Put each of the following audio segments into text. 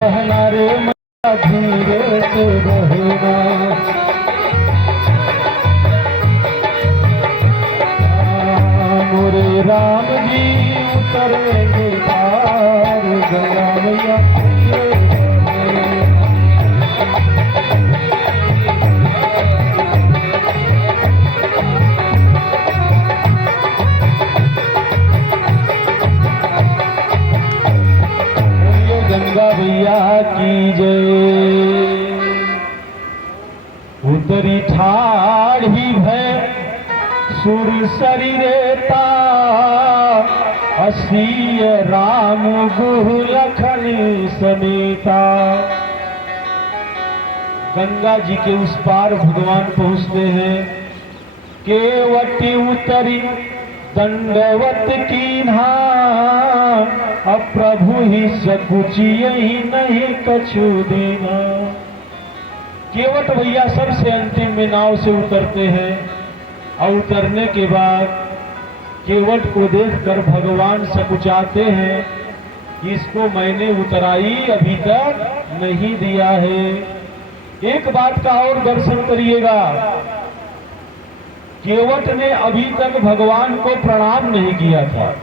हमारे माँ धीरे से रहना। मोरे राम जी उतरेंगे पार गंगा मैया। गंगा भैया की जय। उतरी ठाढ़ी भय सुर शरीरेता असीय राम गुरु लखन समेता। गंगा जी के उस पार भगवान पहुंचते हैं। केवटी उतरी दंडवत कीन्हा अब प्रभु ही सकुचिए ही नहीं कछु देना। केवट भैया सबसे अंतिम में नाव से उतरते हैं और उतरने के बाद केवट को देखकर भगवान सकुचाते हैं कि इसको मैंने उतराई अभी तक नहीं दिया है। एक बात का और दर्शन करिएगा, केवट ने अभी तक भगवान को प्रणाम नहीं किया था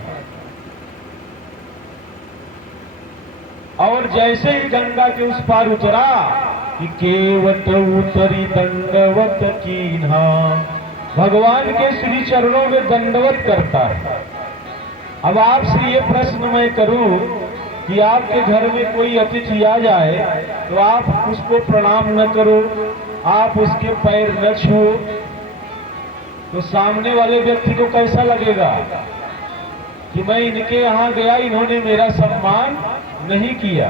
और जैसे ही गंगा के उस पार उतरा कि केवट उतरी दंडवत कीन्हा, भगवान के श्री चरणों में दंडवत करता है। अब आपसे ये प्रश्न मैं करूं कि आपके घर में कोई अतिथि आ जाए तो आप उसको प्रणाम न करो, आप उसके पैर न छुओ, तो सामने वाले व्यक्ति को कैसा लगेगा कि मैं इनके यहाँ गया, इन्होंने मेरा सम्मान नहीं किया।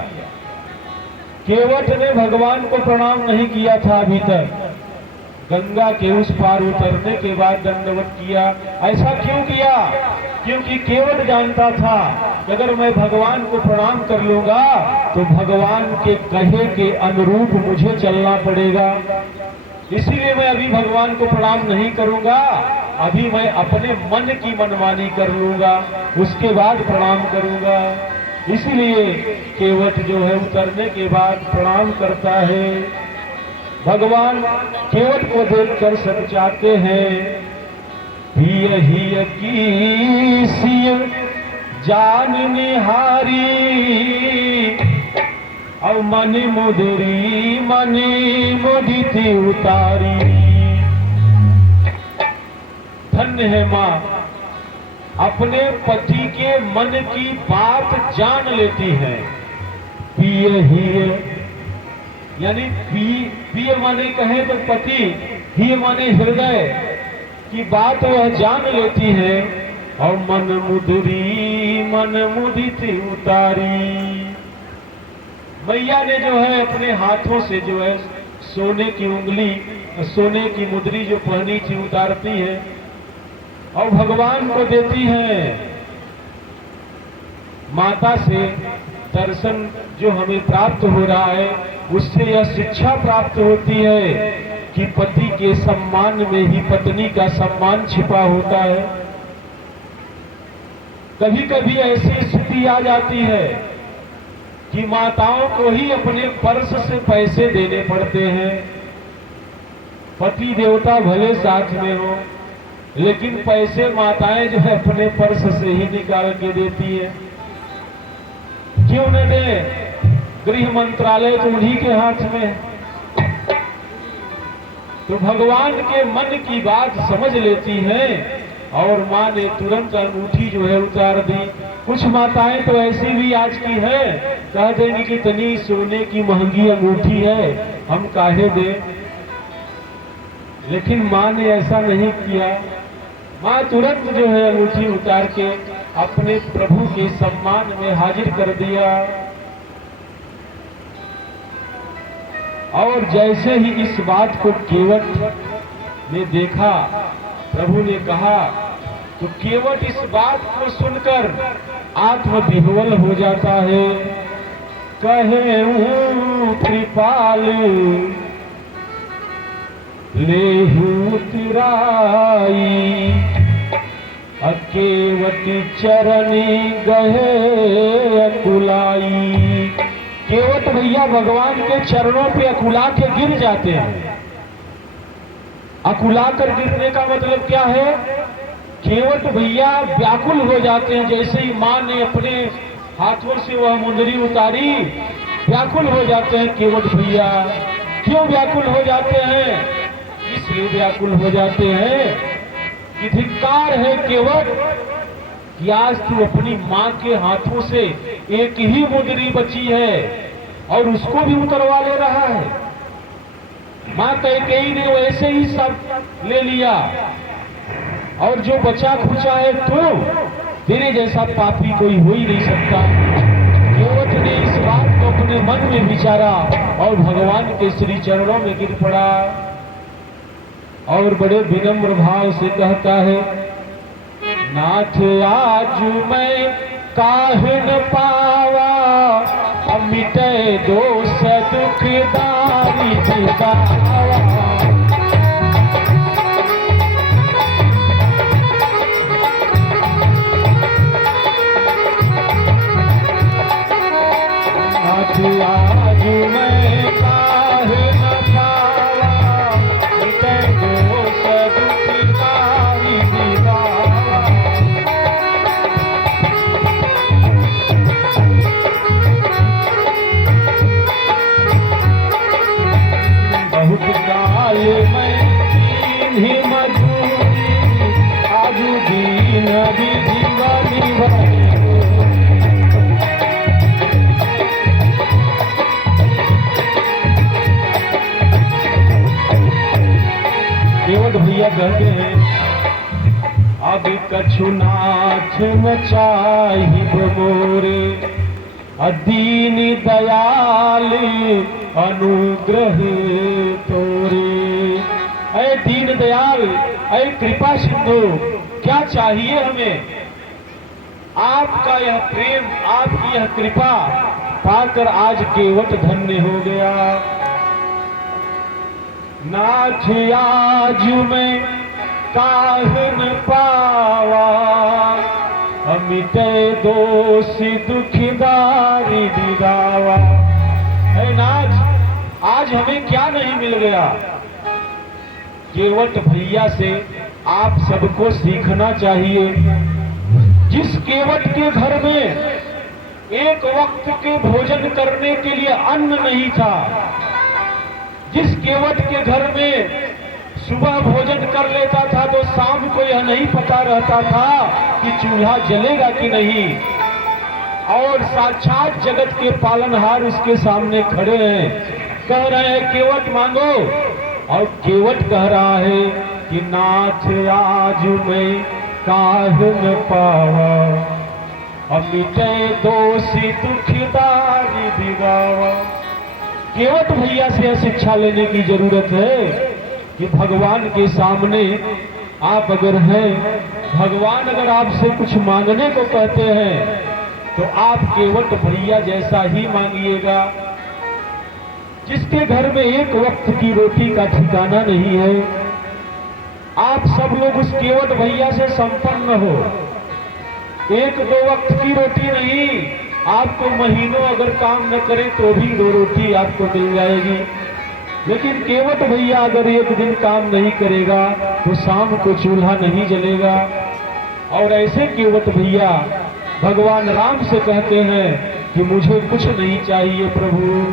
केवट ने भगवान को प्रणाम नहीं किया था अभी तक। गंगा के उस पार उतरने के बाद दंडवत किया। ऐसा क्यों किया? क्योंकि केवट जानता था कि अगर मैं भगवान को प्रणाम कर लूंगा तो भगवान के कहे के अनुरूप मुझे चलना पड़ेगा। इसीलिए मैं अभी भगवान को प्रणाम नहीं करूंगा, अभी मैं अपने मन की मनमानी कर लूंगा, उसके बाद प्रणाम करूंगा। इसीलिए केवट जो है उतरने के बाद प्रणाम करता है। भगवान केवट को देखकर सकुचाते हैं। हिय हिय की सिय जान निहारी और मन मुदरी मनी मुदिति उतारी। धन्य है मां, अपने पति के मन की बात जान लेती है। पिय ही यानी पिय माने कहे तो पति, ही माने हृदय की बात वह जान लेती है और मन मुदिति उतारी। मैया ने जो है अपने हाथों से जो है सोने की उंगली, सोने की मुद्री जो पहनी थी उतारती है और भगवान को देती है। माता से दर्शन जो हमें प्राप्त हो रहा है उससे यह शिक्षा प्राप्त होती है कि पति के सम्मान में ही पत्नी का सम्मान छिपा होता है। कभी कभी ऐसी स्थिति आ जाती है कि माताओं को ही अपने पर्स से पैसे देने पड़ते हैं। पति देवता भले साथ में हो लेकिन पैसे माताएं जो है अपने पर्स से ही निकाल के देती है। क्यों न दे? गृह मंत्रालय तो उन्हीं के हाथ में है। तो भगवान के मन की बात समझ लेती है और माँ ने तुरंत अंगूठी जो है उतार दी। कुछ माताएं तो ऐसी भी आज की है, कह देंगी कि इतनी सोने की महंगी अंगूठी है, हम काहे दें। लेकिन माँ ने ऐसा नहीं किया। माँ तुरंत जो है अंगूठी उतार के अपने प्रभु के सम्मान में हाजिर कर दिया। और जैसे ही इस बात को केवट ने देखा, प्रभु ने कहा, तो केवट इस बात को सुनकर आत्मविह्वल हो जाता है। कहे कृपाल लेहू तिराई अकेवट चरणी गहे अकुलाई। केवट भैया भगवान के चरणों पे अकुला के गिर जाते हैं। अकुला कर गिरने का मतलब क्या है? केवट भैया व्याकुल हो जाते हैं। जैसे ही मां ने अपने हाथों से वह मुंदरी उतारी, व्याकुल हो जाते हैं केवट भैया। क्यों व्याकुल हो जाते हैं? इसलिए व्याकुल हो जाते हैं कि धिक्कार है केवट कि आज तू अपनी मां के हाथों से एक ही मुंदरी बची है और उसको भी उतरवा ले रहा है। मां कैकेयी ने वैसे ही सब ले लिया और जो बचा खुचा है तो तेरे जैसा पापी कोई हो ही नहीं सकता। केवट ने इस बात को अपने मन में विचारा और भगवान के श्री चरणों में गिर पड़ा और बड़े विनम्र भाव से कहता है, नाथ आज मैं काहे न पावा, मिटे दोष दुख दारी दिखावा। नाथ आज मैं काहे न पावा, मिटे दोष दुख दारी दिखावा। बहुत काल में ही मजूरी, आजू दीन भी जीवनी भरी। केवट भैया कहते हैं, अब कछु नाथ न चाहिब मोरे, दीन दयाल अनुग्रह तोरे। ऐ दीन दयाल, ऐ कृपा सिंधु, क्या चाहिए हमें? आपका यह प्रेम, आपकी यह कृपा पाकर आज केवट धन्य हो गया। नाथ आज मैं काहे न पावा, मिटे दोष दुखदारी दिगावा। है नाथ, आज हमें क्या नहीं मिल गया? केवट भैया से आप सबको सीखना चाहिए। जिस केवट के घर में एक वक्त के भोजन करने के लिए अन्न नहीं था, जिस केवट के घर में सुबह भोजन कर लेता था तो शाम को यह नहीं पता रहता था कि चूल्हा जलेगा कि नहीं, और साक्षात जगत के पालनहार उसके सामने खड़े हैं, कह रहे हैं केवट मांगो, और केवट कह रहा है कि नाथ आज मैं काहे न पावा, मिटे दोषी दुखदारी दिगावा। केवट भैया से यह शिक्षा लेने की जरूरत है कि भगवान के सामने आप अगर हैं, भगवान अगर आपसे कुछ मांगने को कहते हैं तो आप केवट भैया जैसा ही मांगिएगा। जिसके घर में एक वक्त की रोटी का ठिकाना नहीं है, आप सब लोग उस केवट भैया से संपन्न हो। एक दो वक्त की रोटी नहीं, आपको महीनों अगर काम न करें तो भी दो रोटी आपको मिल जाएगी। लेकिन केवट भैया अगर एक दिन काम नहीं करेगा तो शाम को चूल्हा नहीं जलेगा। और ऐसे केवट भैया भगवान राम से कहते हैं कि मुझे कुछ नहीं चाहिए प्रभु,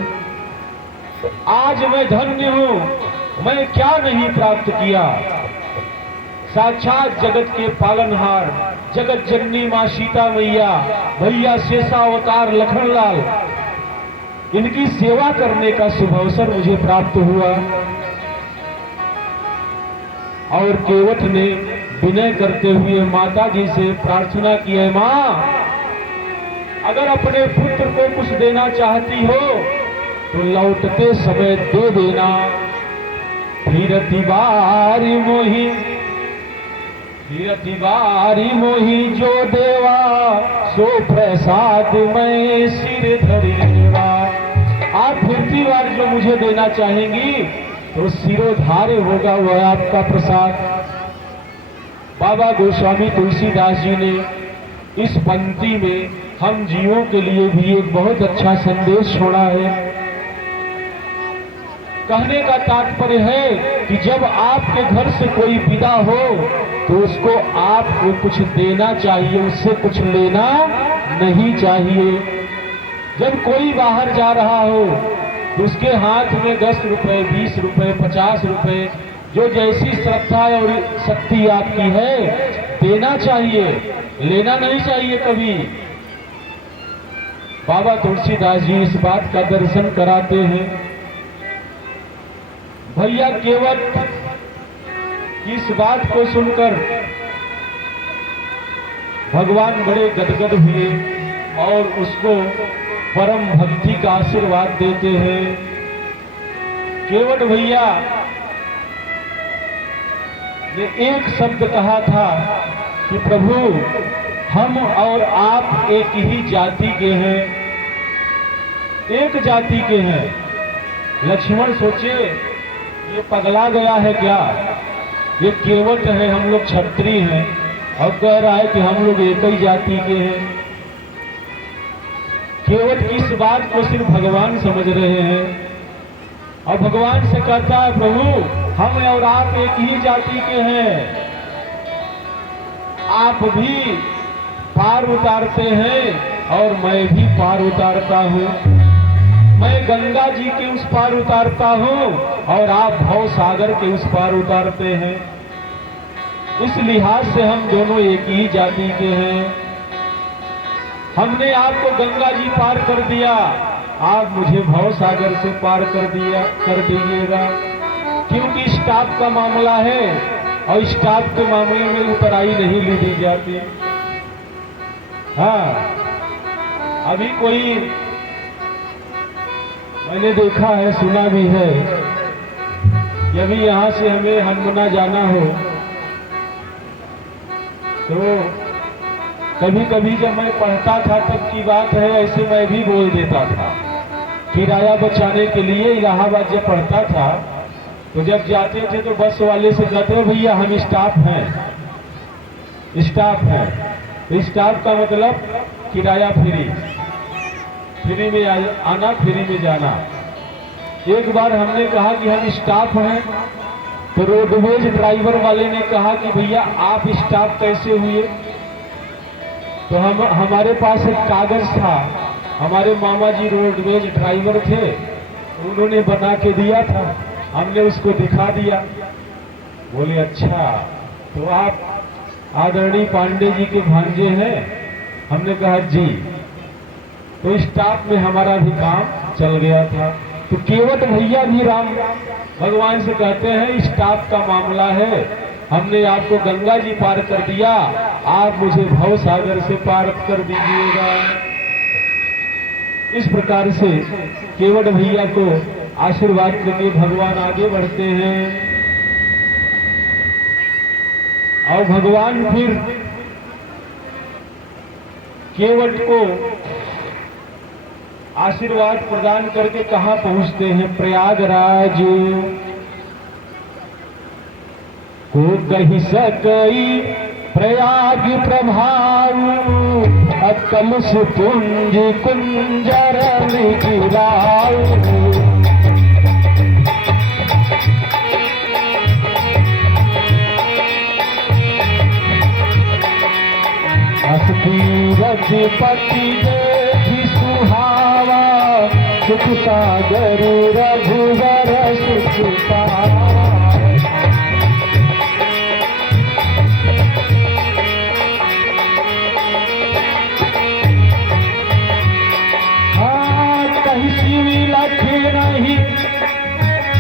आज मैं धन्य हूं, मैं क्या नहीं प्राप्त किया। साक्षात जगत के पालनहार जगत जननी मां सीता मैया, भैया शेषावतार लखनलाल, इनकी सेवा करने का शुभ अवसर मुझे प्राप्त हुआ। और केवट ने विनय करते हुए माता जी से प्रार्थना की है, मां अगर अपने पुत्र को कुछ देना चाहती हो तो लौटते समय दे देना। धीरति बारी मोही, धीरति बारी मोही जो देवा, सो प्रसाद में सिर धरी लेवा। आप फिरती बार जो मुझे देना चाहेंगी तो सिरोधार्य होगा वह आपका प्रसाद। बाबा गोस्वामी तुलसीदास जी ने इस पंक्ति में हम जीवों के लिए भी एक बहुत अच्छा संदेश छोड़ा है। कहने का तात्पर्य है कि जब आपके घर से कोई विदा हो तो उसको आपको कुछ देना चाहिए, उससे कुछ लेना नहीं चाहिए। जब कोई बाहर जा रहा हो तो उसके हाथ में 10 रुपए, 20 रुपए, 50 रुपए, जो जैसी श्रद्धा और शक्ति आपकी है देना चाहिए, लेना नहीं चाहिए कभी। बाबा तुलसीदास जी इस बात का दर्शन कराते हैं। भैया केवट इस बात को सुनकर भगवान बड़े गदगद हुए और उसको परम भक्ति का आशीर्वाद देते हैं। केवट भैया ने एक शब्द कहा था कि प्रभु हम और आप एक ही जाति के हैं, एक जाति के हैं। लक्ष्मण सोचे ये पगला गया है क्या, ये केवट है, हम लोग क्षत्रिय हैं और कह रहा है कि हम लोग एक ही जाति के हैं। केवट की इस बात को सिर्फ भगवान समझ रहे हैं और भगवान से कहता है प्रभु हम और आप एक ही जाति के हैं, आप भी पार उतारते हैं और मैं भी पार उतारता हूँ। मैं गंगा जी के उस पार उतारता हूँ और आप भव सागर के उस पार उतारते हैं। इस लिहाज से हम दोनों एक ही जाति के हैं। हमने आपको गंगा जी पार कर दिया, आप मुझे भव सागर से पार कर दीजिएगा। क्योंकि स्टाफ का मामला है और स्टाफ के मामले में उतराई नहीं ली दी जाती। हाँ, अभी कोई मैंने देखा है, सुना भी है कि अभी यहाँ से हमें हनुमाना जाना हो तो कभी कभी जब मैं पढ़ता था तब की बात है, ऐसे मैं भी बोल देता था। किराया बचाने के लिए इलाहाबाद जब पढ़ता था तो जब जाते थे तो बस वाले से कहते भैया हम स्टाफ हैं, स्टाफ हैं। तो स्टाफ का मतलब किराया फ्री, फ्री में आना, फ्री में जाना। एक बार हमने कहा कि हम स्टाफ हैं तो रोडवेज ड्राइवर वाले ने कहा कि भैया आप स्टाफ कैसे हुए। तो हमारे पास एक कागज था, हमारे मामा जी रोडवेज ड्राइवर थे, उन्होंने बना के दिया था, हमने उसको दिखा दिया। बोले अच्छा तो आप आदरणीय पांडे जी के भांजे हैं। हमने कहा जी। तो स्टाफ में हमारा भी काम चल गया था। तो केवट भैया भी राम भगवान से कहते हैं स्टाफ का मामला है, हमने आपको गंगा जी पार कर दिया, आप मुझे भव सागर से पार कर दीजिएगा। इस प्रकार से केवट भैया को आशीर्वाद करके भगवान आगे बढ़ते हैं और भगवान फिर केवट को आशीर्वाद प्रदान करके कहां पहुंचते हैं? प्रयागराज। को कही सकई प्रयाग प्रभाव, अकल सुपुंज कुंजर गिराऊ। रघुपति देखि सुहावा, सुख सागर रघुवर सुख पावा।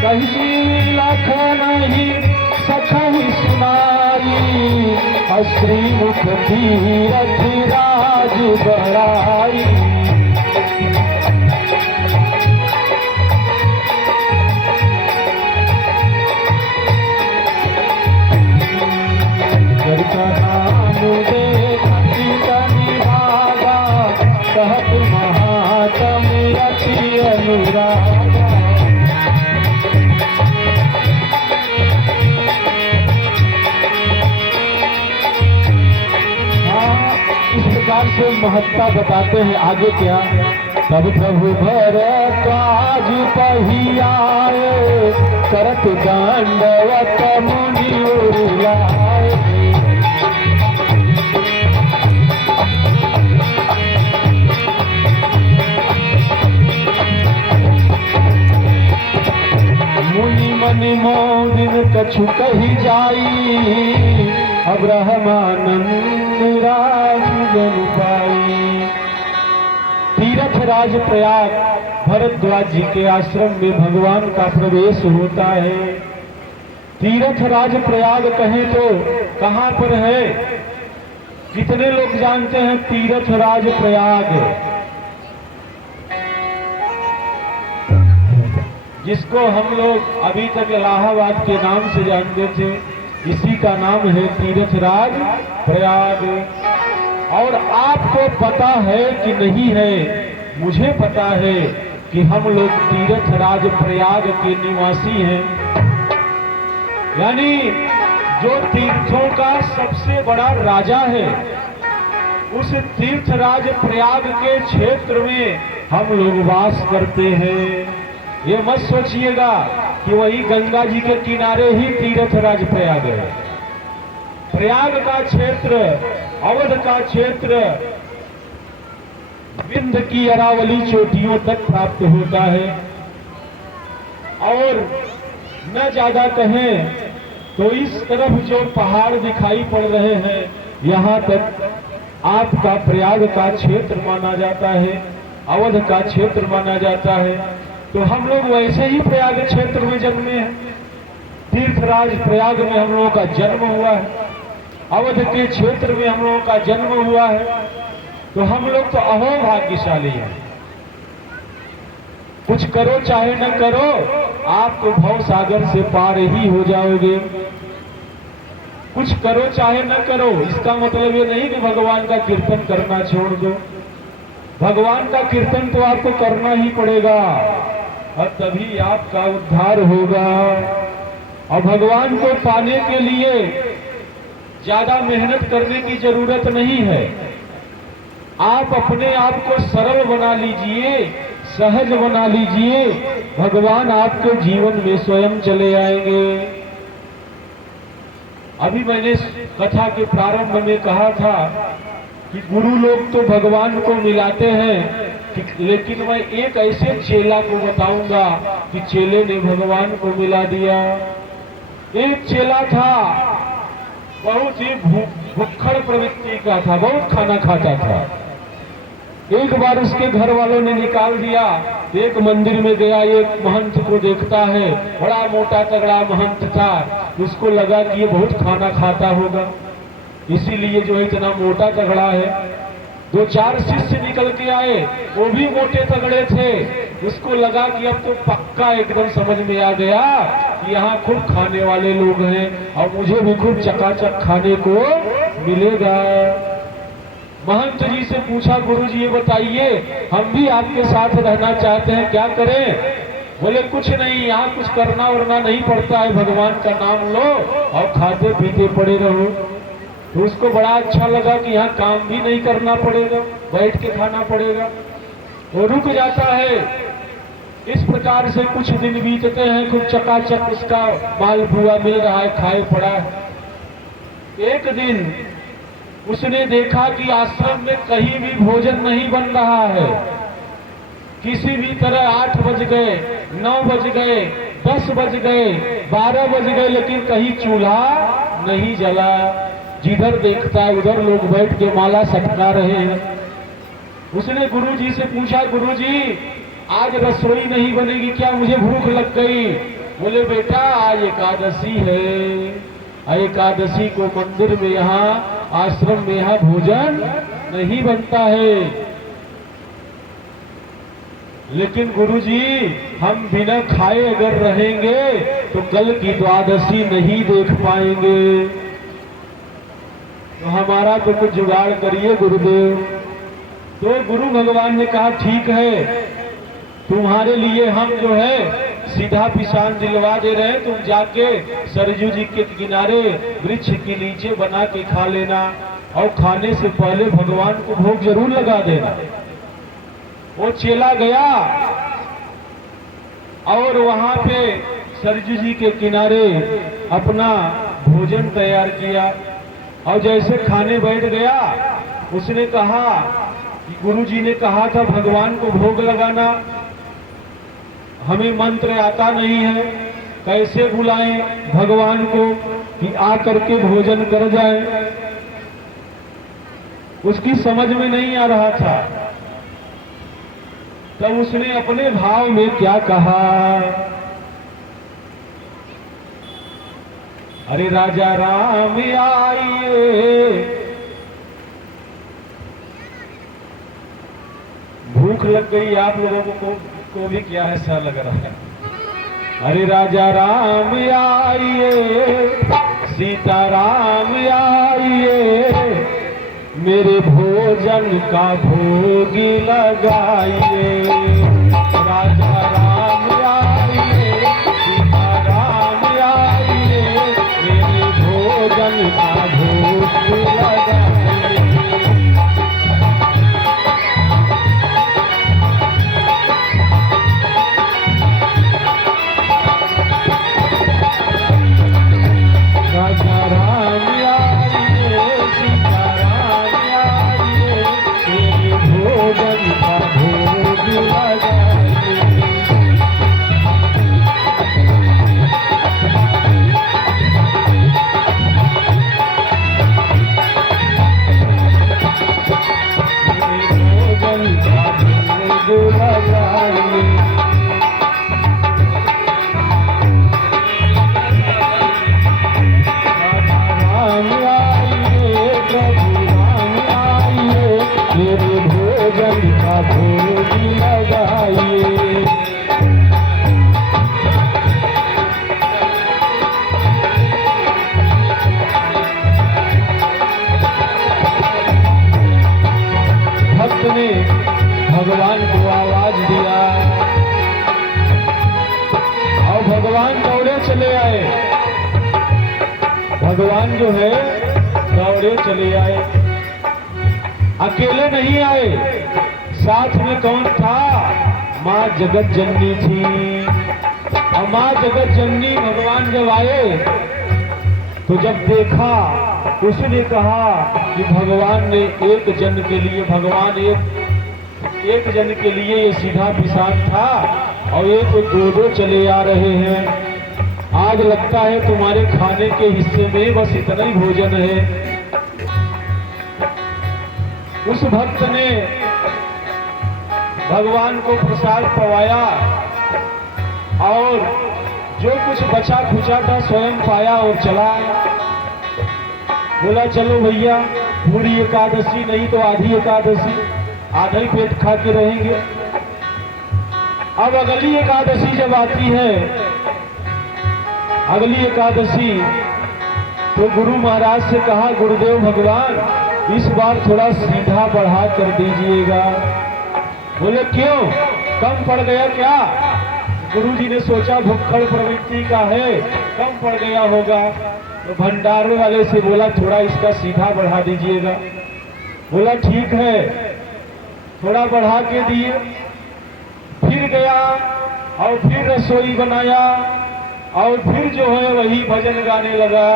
कहीं लख नहीं सखी सुनाई, श्रीमुख तीरथ राज बड़ाई। नाम देखी तनि भागा, कहत महात्म अति अनुरागा। से महत्ता बताते हैं। आगे क्या, तब प्रभु भरद्वाज पहियाए, करत दंडवत मुनि उरिलाए। मुनि मनि मोदिन कछु कही जाई, अब ब्रह्मानंद राज जन पाई। तीर्थ राज प्रयाग भरद्वाज जी के आश्रम में भगवान का प्रवेश होता है। तीर्थ राज प्रयाग कहें तो कहां पर है? कितने लोग जानते हैं तीर्थ राज प्रयाग? जिसको हम लोग अभी तक इलाहाबाद के नाम से जानते थे, इसी का नाम है तीर्थराज प्रयाग। और आपको पता है कि नहीं है? मुझे पता है कि हम लोग तीर्थराज प्रयाग के निवासी हैं। यानी जो तीर्थों का सबसे बड़ा राजा है, उस तीर्थराज प्रयाग के क्षेत्र में हम लोग वास करते हैं। ये मत सोचिएगा कि वही गंगा जी के किनारे ही तीर्थराज प्रयाग है। प्रयाग का क्षेत्र, अवध का क्षेत्र विंध्य की अरावली चोटियों तक प्राप्त होता है। और न ज्यादा कहें तो इस तरफ जो पहाड़ दिखाई पड़ रहे हैं, यहाँ तक आपका प्रयाग का क्षेत्र माना जाता है, अवध का क्षेत्र माना जाता है। तो हम लोग वैसे ही प्रयाग क्षेत्र में जन्मे हैं। तीर्थराज प्रयाग में हम लोगों का जन्म हुआ है, अवध के क्षेत्र में हम लोगों का जन्म हुआ है। तो हम लोग तो अहो भाग्यशाली हैं। कुछ करो चाहे न करो, आप तो भव सागर से पार ही हो जाओगे। कुछ करो चाहे न करो, इसका मतलब ये नहीं कि भगवान का कीर्तन करना छोड़ दो। भगवान का कीर्तन तो आपको करना ही पड़ेगा, और तभी आपका उद्धार होगा। और भगवान को पाने के लिए ज्यादा मेहनत करने की जरूरत नहीं है। आप अपने आप को सरल बना लीजिए, सहज बना लीजिए, भगवान आपके जीवन में स्वयं चले आएंगे। अभी मैंने कथा के प्रारंभ में कहा था कि गुरु लोग तो भगवान को मिलाते हैं, लेकिन मैं एक ऐसे चेला को बताऊंगा कि चेले ने भगवान को मिला दिया। एक चेला था, बहुत ही भुक्खड़ प्रवृत्ति का था, बहुत खाना खाता था। एक बार उसके घर वालों ने निकाल दिया। एक मंदिर में गया, एक महंत को देखता है, बड़ा मोटा तगड़ा महंत था। उसको लगा कि ये बहुत खाना खाता होगा, इसीलिए जो है इतना मोटा तगड़ा है। दो चार शिष्य निकल के आए, वो भी मोटे तगड़े थे। उसको लगा कि अब तो पक्का एकदम समझ में आ गया कि यहाँ खूब खाने वाले लोग हैं और मुझे भी खूब चकाचक खाने को मिलेगा। महंत जी से पूछा, गुरु जी ये बताइए, हम भी आपके साथ रहना चाहते हैं, क्या करें? बोले कुछ नहीं, यहाँ कुछ करना वरना नहीं पड़ता है, भगवान का नाम लो और खाते पीते पड़े रहो। तो उसको बड़ा अच्छा लगा कि यहाँ काम भी नहीं करना पड़ेगा, बैठ के खाना पड़ेगा। वो रुक जाता है। इस प्रकार से कुछ दिन बीतते हैं, खूब चकाचक उसका मालपुआ मिल रहा है, खाए पड़ा है। एक दिन उसने देखा कि आश्रम में कहीं भी भोजन नहीं बन रहा है। किसी भी तरह 8 बज गए, 9 बज गए, 10 बज गए, 12 बज गए, लेकिन कहीं चूल्हा नहीं जला। जिधर देखता है उधर लोग बैठ के माला सटका रहे हैं। उसने गुरुजी से पूछा, गुरुजी आज रसोई नहीं बनेगी क्या, मुझे भूख लग गई। बोले बेटा आज एकादशी है, एकादशी को मंदिर में यहाँ आश्रम में यहाँ भोजन नहीं बनता है। लेकिन गुरुजी हम बिना खाए अगर रहेंगे तो कल की द्वादशी नहीं देख पाएंगे, तो हमारा तो कुछ जुगाड़ करिए गुरुदेव। तो गुरु भगवान ने कहा ठीक है, तुम्हारे लिए हम जो है सीधा पिसान दिलवा दे रहे हैं, तुम जाके सरजू जी के किनारे वृक्ष के नीचे बना के खा लेना। और खाने से पहले भगवान को भोग जरूर लगा देना। वो चेला गया और वहां पे सरजू जी के किनारे अपना भोजन तैयार किया और जैसे खाने बैठ गया उसने कहा कि गुरु जी ने कहा था भगवान को भोग लगाना, हमें मंत्र आता नहीं है, कैसे बुलाएं भगवान को कि आ करके भोजन कर जाए। उसकी समझ में नहीं आ रहा था। तब उसने अपने भाव में क्या कहा, अरे राजा राम आइए, भूख लग गई आप लोगों को भी क्या ऐसा लग रहा है। अरे राजा राम आइए, सीता राम आइए, मेरे भोजन का भोग लगाइए। राजा राम आइए, सीता राम आइए, मेरे भोजन का भोग लगाइए। राजा राम आइए, सीता राम आइए, मेरे भोजन का भोग लगाइए। मेरे भोजन का भोग लगाइए। मेरे भोजन का भोग लगाइए। भक्त ने भगवान को आवाज दिया और भगवान दौड़े चले आए। भगवान जो है दौड़े चले आए, अकेले नहीं आए, साथ में कौन था, माँ जगत जननी थी। और माँ जगत जननी भगवान जब आए तो जब देखा उसने कहा कि भगवान ने एक जन के लिए, भगवान एक जन के लिए ये सीधा पिसान था और ये तो दो चले आ रहे हैं। आज लगता है तुम्हारे खाने के हिस्से में बस इतना ही भोजन है। उस भक्त ने भगवान को प्रसाद पवाया और जो कुछ बचा खुचा था स्वयं पाया और चला। बोला चलो भैया, पूरी एकादशी नहीं तो आधी एकादशी, आधा ही पेट खा के रहेंगे। अब अगली एकादशी जब आती है, अगली एकादशी, तो गुरु महाराज से कहा गुरुदेव भगवान इस बार थोड़ा सीधा बढ़ा कर दीजिएगा। बोले क्यों, कम पड़ गया क्या? गुरुजी ने सोचा भुक्खड़ प्रवृत्ति का है, कम पड़ गया होगा। तो भंडारे वाले से बोला थोड़ा इसका सीधा बढ़ा दीजिएगा। बोला ठीक है, थोड़ा बढ़ा के दिए। फिर गया और फिर रसोई बनाया और फिर जो है वही भजन गाने लगा।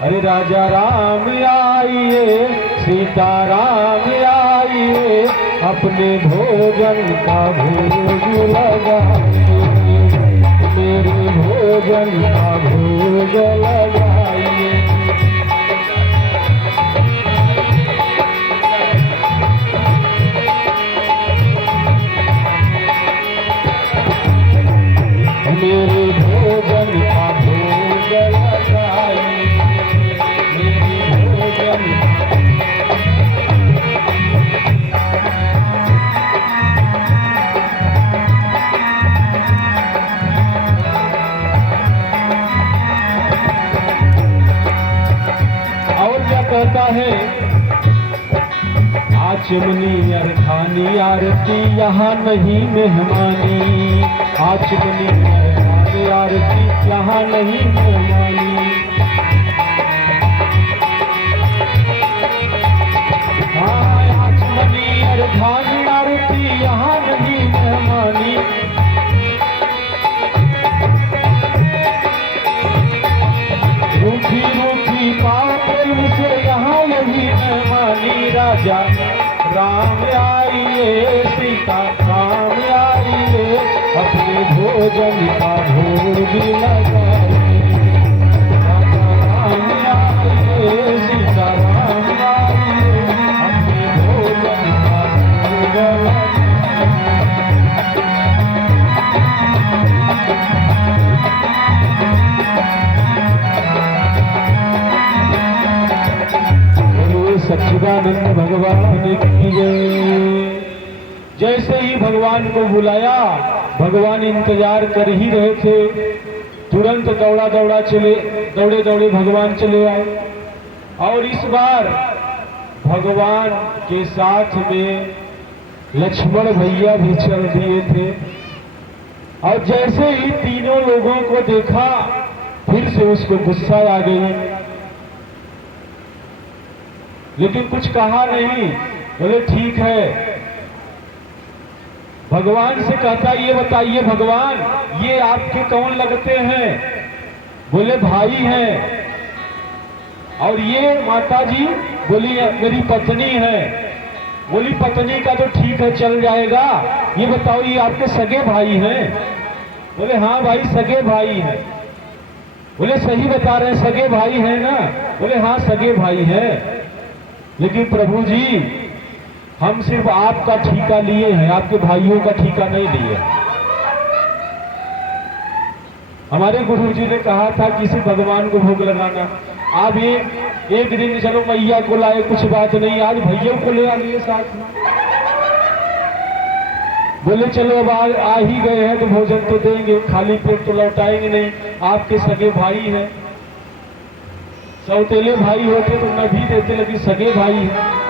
अरे राजा राम आइए, सीता राम आइए, अपने भोजन का भोग लगाइए। मेरे भोजन का भोग लगाइए। मेरे भोजन का भोग लगाइए। और क्या कहता है, आचमनी अरखानी आरती यहाँ नहीं मेहमानी। आचमनी अरखानी आरती यहाँ नहीं मेहमानी। भोजन का भोग लगाए। राम आइए, सीताराम आइए, हमने भोजन का भोग लगाए। सच्चिदानंद भगवान की जय। जैसे ही भगवान को बुलाया, भगवान इंतजार कर ही रहे थे, तुरंत दौड़े दौड़े भगवान चले आए। और इस बार भगवान के साथ में लक्ष्मण भैया भी चल दिए थे। और जैसे ही तीनों लोगों को देखा, फिर से उसको गुस्सा आ गई, लेकिन कुछ कहा नहीं। बोले ठीक है। भगवान से कहता, ये बताइए भगवान, ये आपके कौन लगते हैं? बोले भाई हैं। और ये माता जी? बोली मेरी पत्नी है। बोली पत्नी का तो ठीक है, चल जाएगा, ये बताओ ये आपके सगे भाई हैं? बोले हाँ भाई सगे भाई हैं। बोले सही बता रहे हैं, सगे भाई हैं ना? बोले हाँ सगे भाई हैं, लेकिन प्रभु जी हम सिर्फ आपका ठीका लिए हैं, आपके भाइयों का ठीका नहीं लिए। हमारे गुरु जी ने कहा था किसी भगवान को भोग लगाना। आप ये एक दिन चलो मैया को लाए, कुछ बात नहीं, आज भैया को ले आ लिए साथ में। बोले चलो अब आ ही गए हैं तो भोजन तो देंगे, खाली पेट तो लौटाएंगे नहीं, आपके सगे भाई हैं। सौतेले भाई होते तो न भी देते, लेकिन सगे भाई हैं।